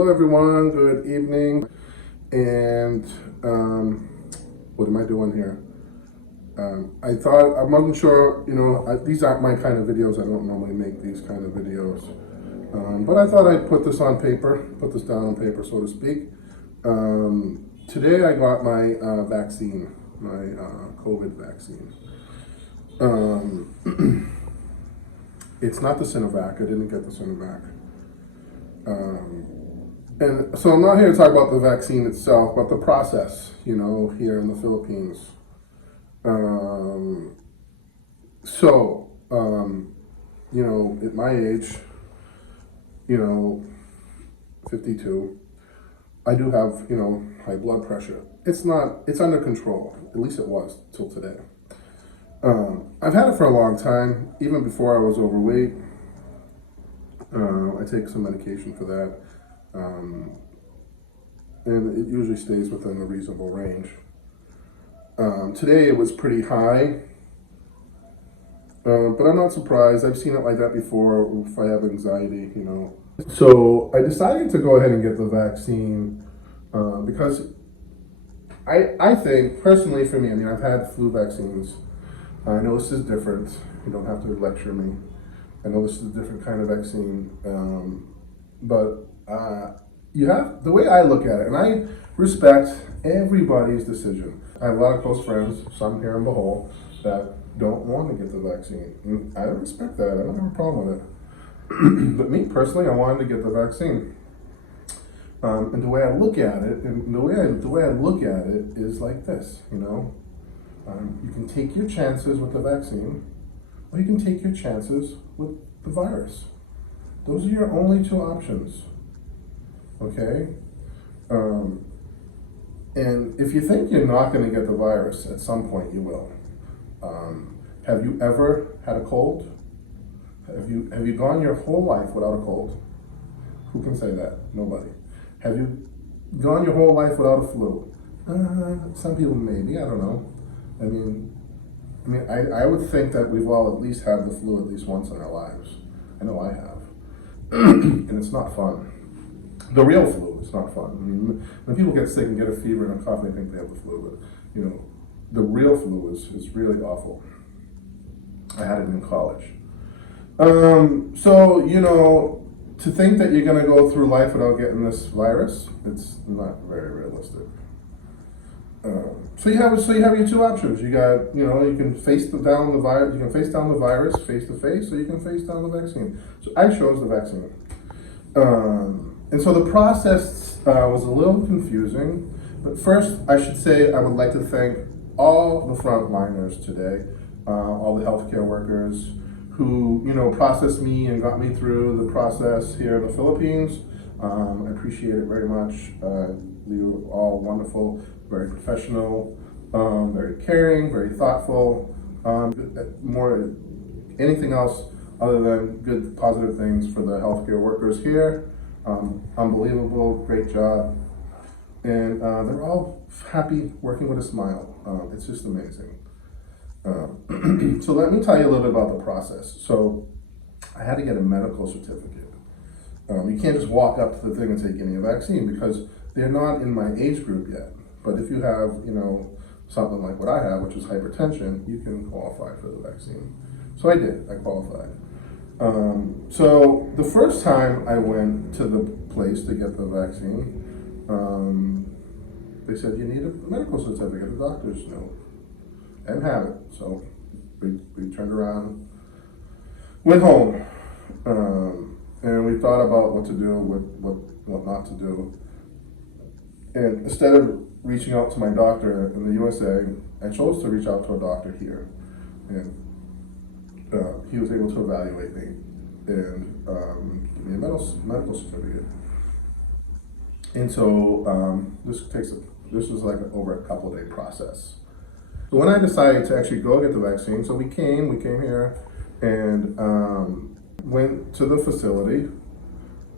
Hello everyone, good evening, and what am I doing here? I wasn't sure, these aren't my kind of videos. I don't normally make these kind of videos, but I thought I'd put this on paper, put this down on paper, so to speak. Today I got my vaccine, my COVID vaccine. It's not the Sinovac. I didn't get the Sinovac. And so I'm not here to talk about the vaccine itself, but the process, here in the Philippines. At my age, 52, I do have, high blood pressure. It's under control. At least it was till today. I've had it for a long time, even before I was overweight. I take some medication for that. And it usually stays within a reasonable range. Today it was pretty high, but I'm not surprised. I've seen it like that before if I have anxiety, So I decided to go ahead and get the vaccine because I think, personally for me, I've had flu vaccines. I know this is different. You don't have to lecture me. I know this is a different kind of vaccine, but the way I look at it, and I respect everybody's decision. I have a lot of close friends, some here in Bohol, that don't want to get the vaccine. And I respect that. I don't have a problem with it. But me personally, I wanted to get the vaccine. And the way I look at it, is like this. You can take your chances with the vaccine, or you can take your chances with the virus. Those are your only two options. Okay? And if you think you're not going to get the virus, at some point you will. Have you ever had a cold? Have you gone your whole life without a cold? Who can say that? Nobody. Have you gone your whole life without a flu? Some people maybe, I don't know. I would think that we've all at least had the flu at least once in our lives. I know I have. And it's not fun. The real flu is not fun. When people get sick and get a fever and a cough, they think they have the flu, but the real flu is really awful. I had it in college. To think that you're gonna go through life without getting this virus, it's not very realistic. So you have your two options. You got, you can face down the virus. You can face down the virus face to face, or you can face down the vaccine. So I chose the vaccine. And so the process was a little confusing. But first, I should say I would like to thank all the frontliners today, all the healthcare workers who, processed me and got me through the process here in the Philippines. I appreciate it very much. You were all wonderful, very professional, very caring, very thoughtful. More anything else other than good, positive things for the healthcare workers here. Unbelievable, great job. And they're all happy, working with a smile. It's just amazing. So let me tell you a little bit about the process. So I had to get a medical certificate. You can't just walk up to the thing and say, give me a vaccine, because they're not in my age group yet. But if you have, something like what I have, which is hypertension, you can qualify for the vaccine. So I did, I qualified. So the first time I went to the place to get the vaccine, they said, you need a medical certificate, a doctor's note. I didn't have it, so we turned around, went home, and we thought about what to do, what not to do. And instead of reaching out to my doctor in the USA, I chose to reach out to a doctor here. And he was able to evaluate me and give me a medical certificate. And so this was like over a couple day process. So when I decided to actually go get the vaccine, so we came here and went to the facility,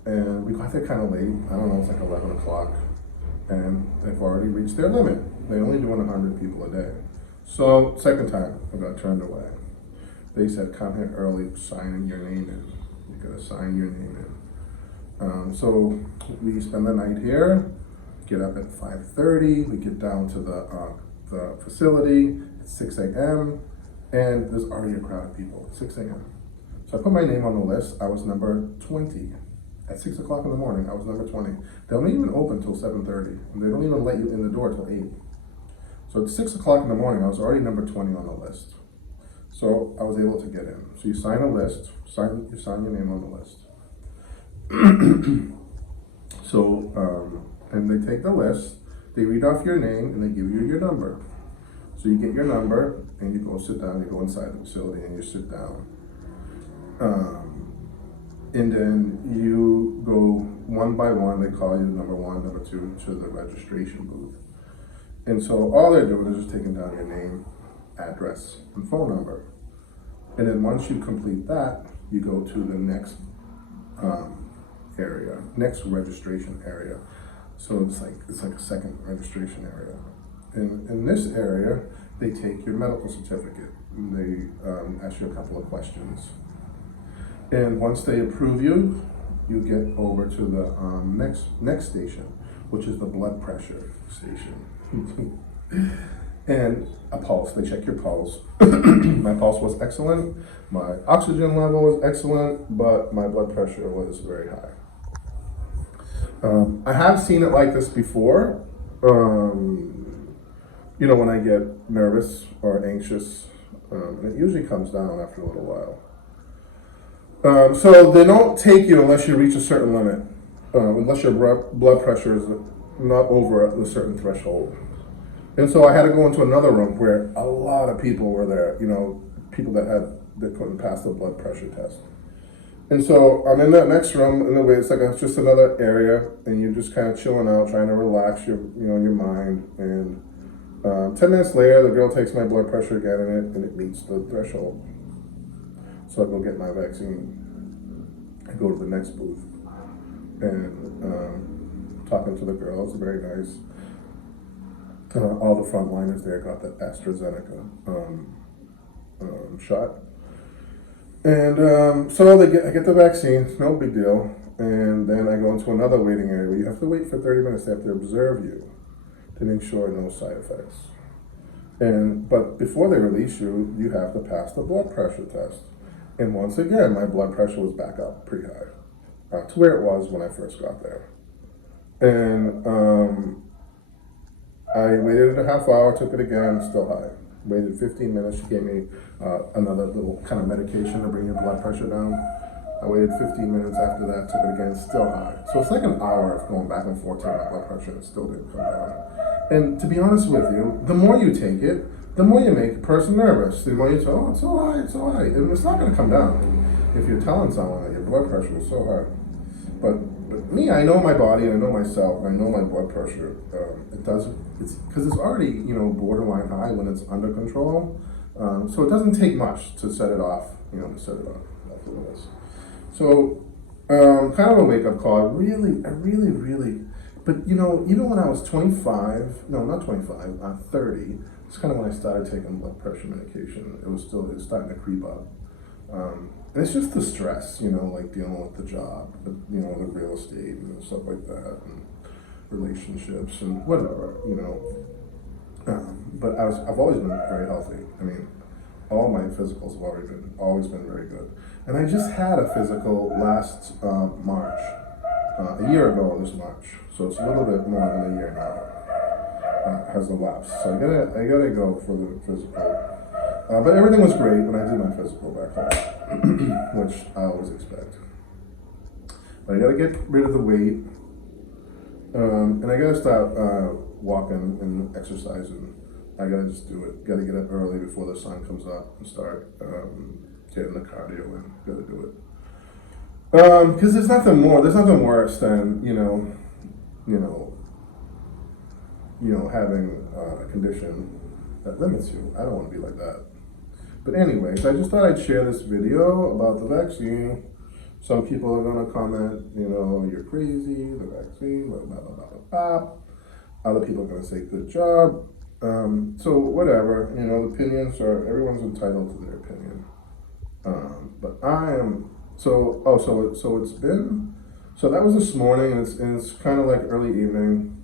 and we got there kind of late. I don't know, it's like 11 o'clock. And they've already reached their limit. They only do 100 people a day. So second time, I got turned away. They said, come here early, sign your name in. You gotta sign your name in. So we spend the night here, get up at 5:30, we get down to the facility at 6 a.m., and there's already a crowd of people at 6 a.m. So I put my name on the list. I was number 20. At 6 o'clock in the morning, I was number 20. They don't even open till 7:30, and they don't even let you in the door till 8. So at 6 o'clock in the morning, I was already number 20 on the list. So I was able to get in. So you sign a list, you sign your name on the list. And they take the list, they read off your name, and they give you your number. So you get your number, and you go sit down, you go inside the facility, and you sit down. And then you go one by one, they call you number one, number two, to the registration booth. And so all they're doing is just taking down your name, address, and phone number. And then once you complete that, you go to the next area, next registration area. So it's like a second registration area. And in this area, they take your medical certificate. And they ask you a couple of questions. And once they approve you, you get over to the next station, which is the blood pressure station. And a pulse, they check your pulse. My pulse was excellent, my oxygen level was excellent, but my blood pressure was very high. I have seen it like this before. When I get nervous or anxious, and it usually comes down after a little while. So they don't take you unless you reach a certain limit, unless your blood pressure is not over a certain threshold. And so I had to go into another room where a lot of people were there, people that couldn't pass the blood pressure test. And so I'm in that next room, in a way, it's just another area, and you're just kind of chilling out, trying to relax your mind. And 10 minutes later, the girl takes my blood pressure again, and it meets the threshold. So I go get my vaccine. I go to the next booth, and talking to the girl, it's very nice. All the frontliners there got the AstraZeneca shot. And so I get the vaccine, no big deal. And then I go into another waiting area where you have to wait for 30 minutes. They have to observe you to make sure no side effects. But before they release you, you have to pass the blood pressure test. And once again, my blood pressure was back up pretty high, to where it was when I first got there. And I waited a half hour, took it again, still high. Waited 15 minutes, she gave me another little kind of medication to bring your blood pressure down. I waited 15 minutes after that, took it again, still high. So it's like an hour of going back and forth to my blood pressure, and it still didn't come down. And to be honest with you, the more you take it, the more you make a person nervous. The more you say, oh, it's so high, it's so high. And it's not going to come down if you're telling someone that your blood pressure is so high. But me, I know my body, and I know myself, and I know my blood pressure. It's because it's already, borderline high when it's under control. So it doesn't take much to set it off, to set it off. That's what it is. So, kind of a wake-up call. I really, but even when I was 25, no, not 25, 30, it's kind of when I started taking blood pressure medication. It was starting to creep up. And it's just the stress, like dealing with the job, the real estate and stuff like that, and relationships and whatever, But I've always been very healthy. I mean, all my physicals have always been very good. And I just had a physical last March, a year ago this March. So it's a little bit more than a year now has elapsed. So I gotta go for the physical. But everything was great when I did my physical back home, which I always expect. But I gotta get rid of the weight, and I gotta start walking and exercising. I gotta just do it. Gotta get up early before the sun comes up and start getting the cardio in. Gotta do it. Because there's nothing worse than having a condition that limits you. I don't want to be like that. But anyways, I just thought I'd share this video about the vaccine. Some people are going to comment, you're crazy, the vaccine, blah, blah, blah, blah, blah. Other people are going to say, good job. So whatever, opinions everyone's entitled to their opinion. But I am, so So that was this morning, and it's kind of like early evening.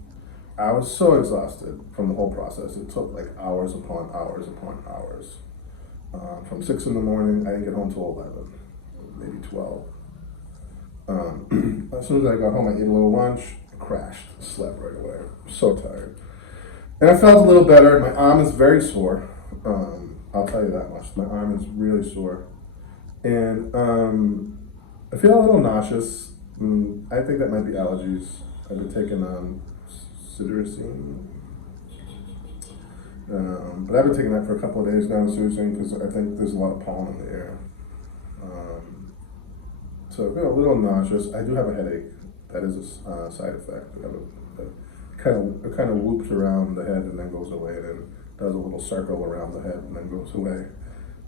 I was so exhausted from the whole process. It took like hours upon hours upon hours. From 6 in the morning, I didn't get home till 11, maybe 12. As soon as I got home, I ate a little lunch, crashed, slept right away. So tired. And I felt a little better. My arm is very sore. I'll tell you that much. My arm is really sore. And I feel a little nauseous. I think that might be allergies. I've been taking Citrusine. But I've been taking that for a couple of days now, Citrusine, because I think there's a lot of pollen in the air. So I feel a little nauseous. I do have a headache. That is a side effect. I have it kind of whoops around the head and then goes away, and then does a little circle around the head and then goes away.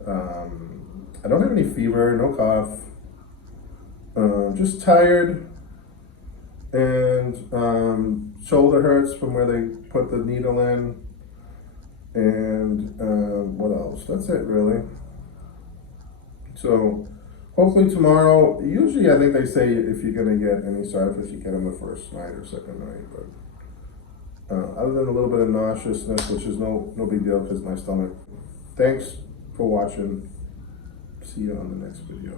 I don't have any fever, no cough, just tired, and shoulder hurts from where they put the needle in, and what else? That's it, really. So hopefully tomorrow, usually I think they say if you're going to get any side effects, you get them the first night or second night, but other than a little bit of nauseousness, which is no big deal because my stomach. Thanks for watching. See you on the next video.